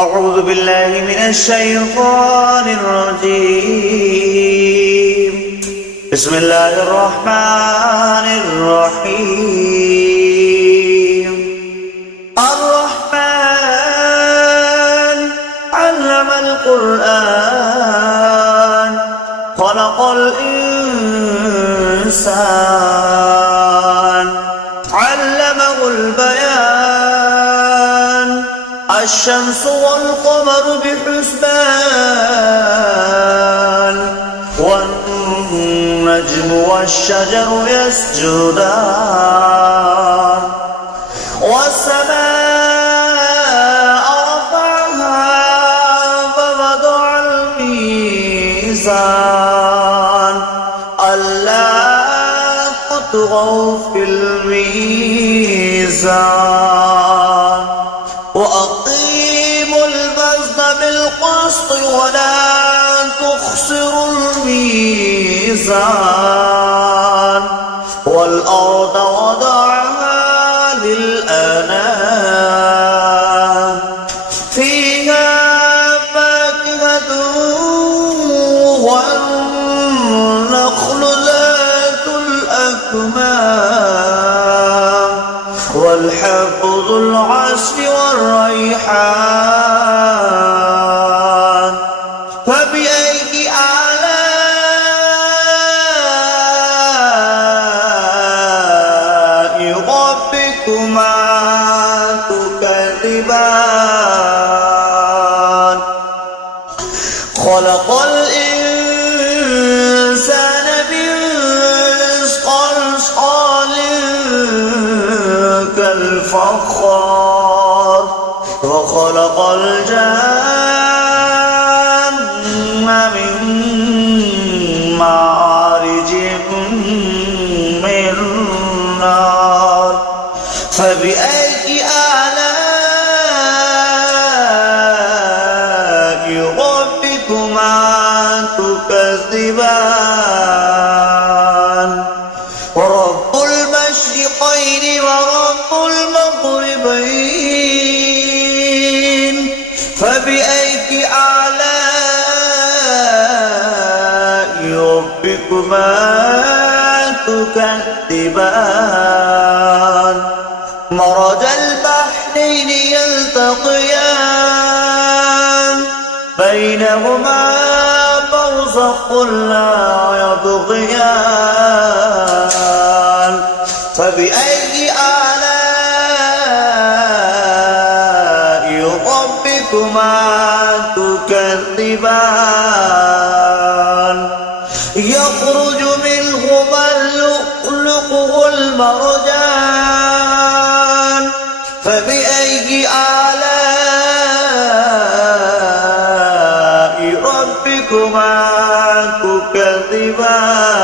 أعوذ بالله من الشيطان الرجيم. بسم الله الرحمن الرحيم. الرحمن علم القرآن خلق الإنسان علمه البيان الشمس والقمر بحسبان والنجم والشجر يسجدان والسماء رفعها فوضع الميزان ألا تطغوا في الميزان وأقيموا الوزن بالقسط ولا تخسروا الميزان والأرض وضعها للأنام فيها فاكهة والنخل ذات الأكمام والحب ذو العصف والريحان فبأي آلاء ربكما تكذبان خلق الإنسان من صلصال كالفخار وخلق الجن من مارج من نار فبأي آلاء ربكما تكذبان ورب المشرقين ورب المغربين فبأي آلاء ربكما تكذبان مرج البحرين يلتقيان بينهما برزخ لا يبغيان فبأي آلاء ربكما تكذبان يخرج منهما اللؤلؤ والمرجان فبأي آلاء ربكما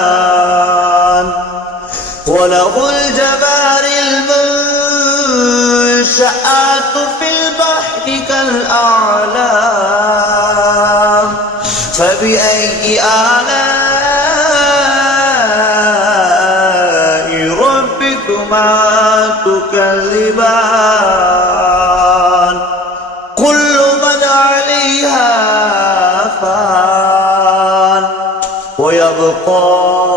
تكذبان وله الجوار المنشآت في البحر كالأعلام فبأي آلاء ربكما تكذبان كل من عليها فان ويبقى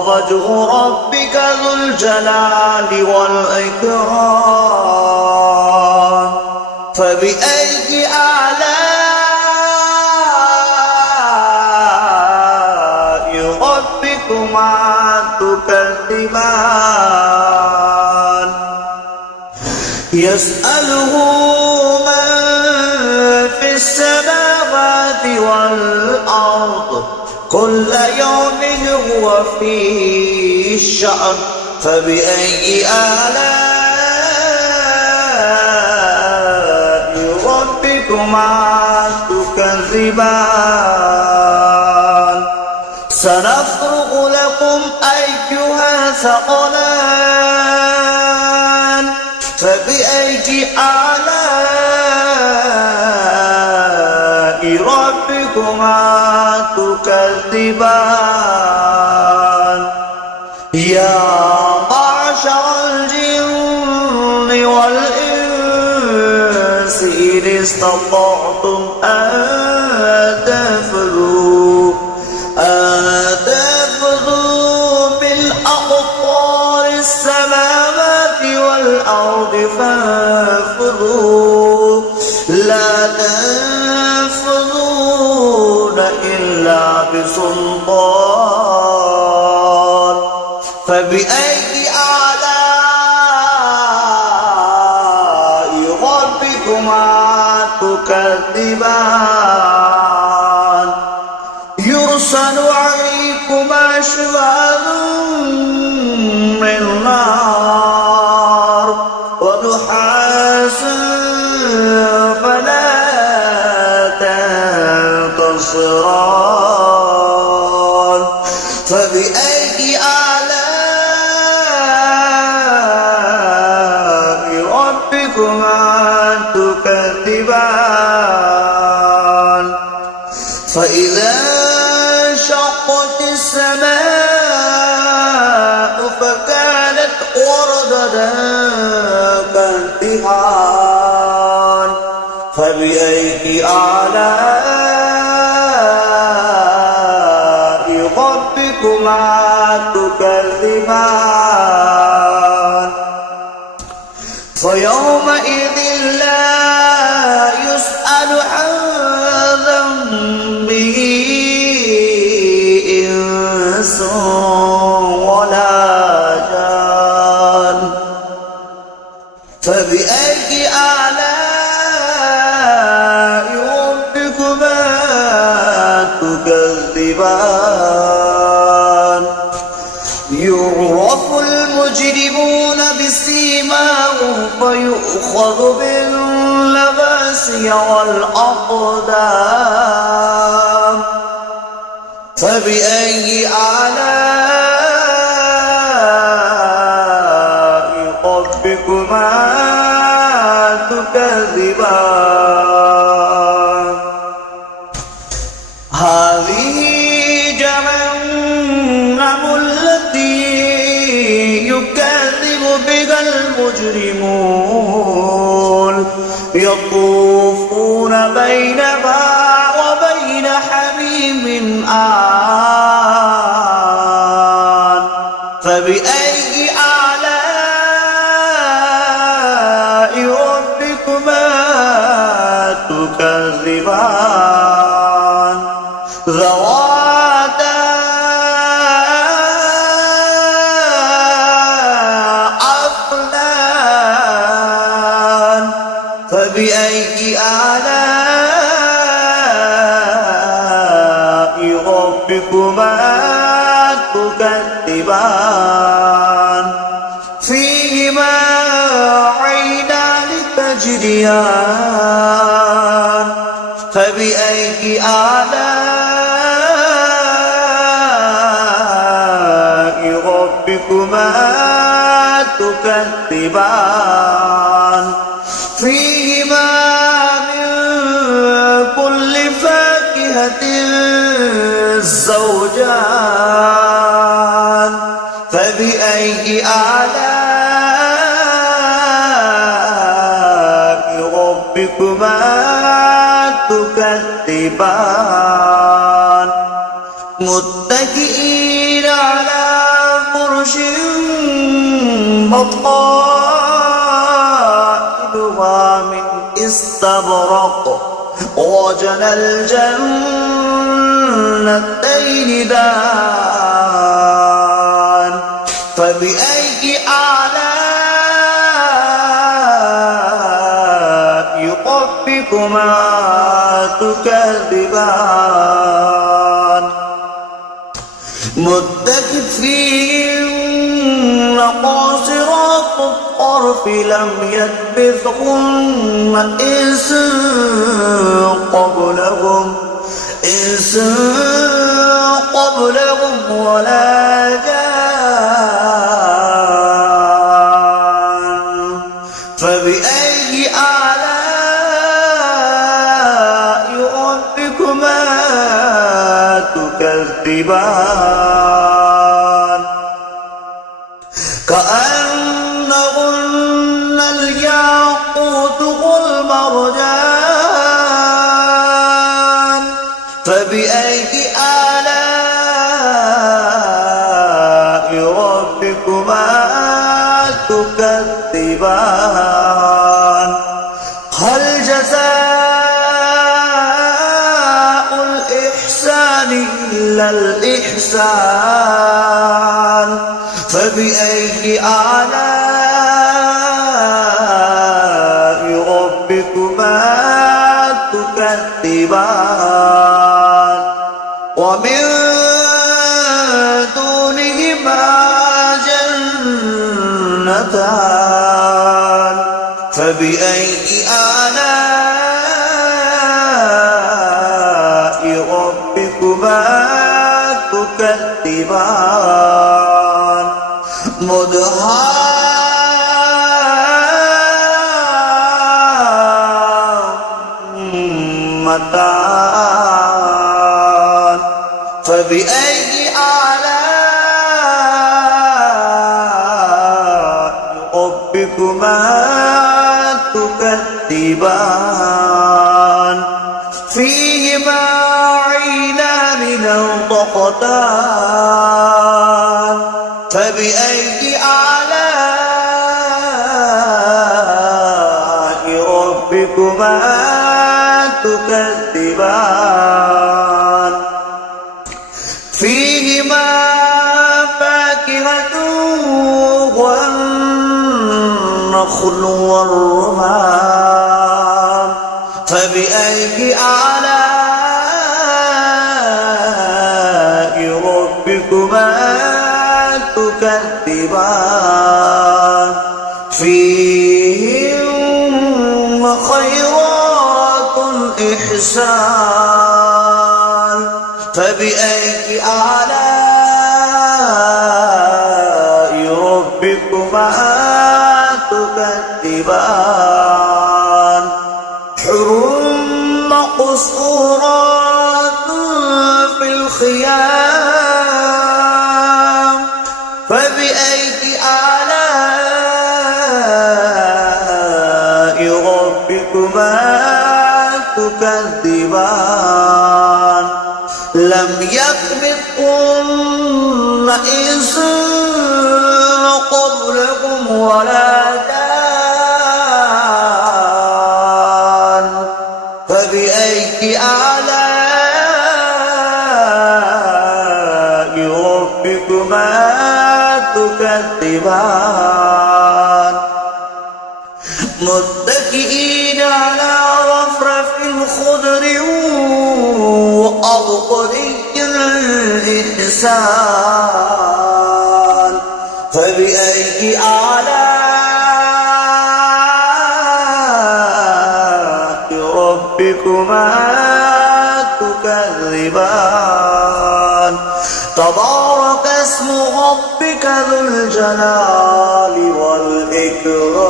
وجه ربك ذو الجلال والإكرام فبأي آلاء ربكما تكذبان يسأله من في السماوات والأرض كل يوم هو في شأن فبأي آلاء ربكما تكذبان سنفرغ لكم أيها ثقلان فبأي آلاء ربكما تكذبان يا معشر الجن والإنس استطعتم أن تنفذوا بالأقطار السماوات والأرض فانفذوا لا تنفذون إلا بسلطان فبأي آلاء ربكما تكذبان يرسل عليكما شواظ من نار ونحاس فلا تنتصران فبأي آلاء ربكما تكذبان فإذا انشقت السماء فكانت وردة كالدهان فبأي آلاء ربكما تكذبان فيومئذ لا يسأل عن ذنبه إنس ولا جان فبأي آلاء ربكما تكذبان يعرف المجرمون بسيماهم فيؤخذ بالنواصي والأقدام فبأي آلاء ربكما تكذبان هذه جهنم التي يكذب بها المجرمون يطوفون بينها وبين حميم آن فبأي آلاء ربكما تكذبان ذواتا أفنان فبأي آلاء ربكما تكذبان فيهما عينان تجريان فبأي آلاء ربكما تكذبان فيهما من كل فاكهة زوجان فبأي آلاء ربكما تكذبان متكئين على فرش بطائنها من استبرق وجنى الجنتين دان فبأي آلاء ربكما تكذبان متكئين قاصرات الطرف لم يطمثهن إنس قبلهم ولا جان فبأي آلاء ربكما تكذبان كأنهن الياقوت والمرجان فبأي آلاء ربكما تكذبان هل جزاء الإحسان إلا الإحسان فبأي آلاء ربكما تكذبان ومن دونهما جنتان فبأي آلاء ربكما تكذبان مدهامتان فبأي آلاء ربكما تكذبان فيهما عينان نضختان فبأي آلاء ربكما تكذبان فيهما فاكهة والنخل والرمان فبأي آلاء ربكما تكذبان فيهن خيرات إحسان فبأي آلاء ربكما تكذبان حر مقصورات في الخيام فبأي آلاء ربكما تكذبان لم يطمثهن إنس قبلكم ولا جان فبأي آلاء ربكما تكذبان متكئين على رفرف خضر وأبقري الإحسان فبأي آلاء ربكما تكذبان تبارك اسم ربك ذو الجلال والإكرام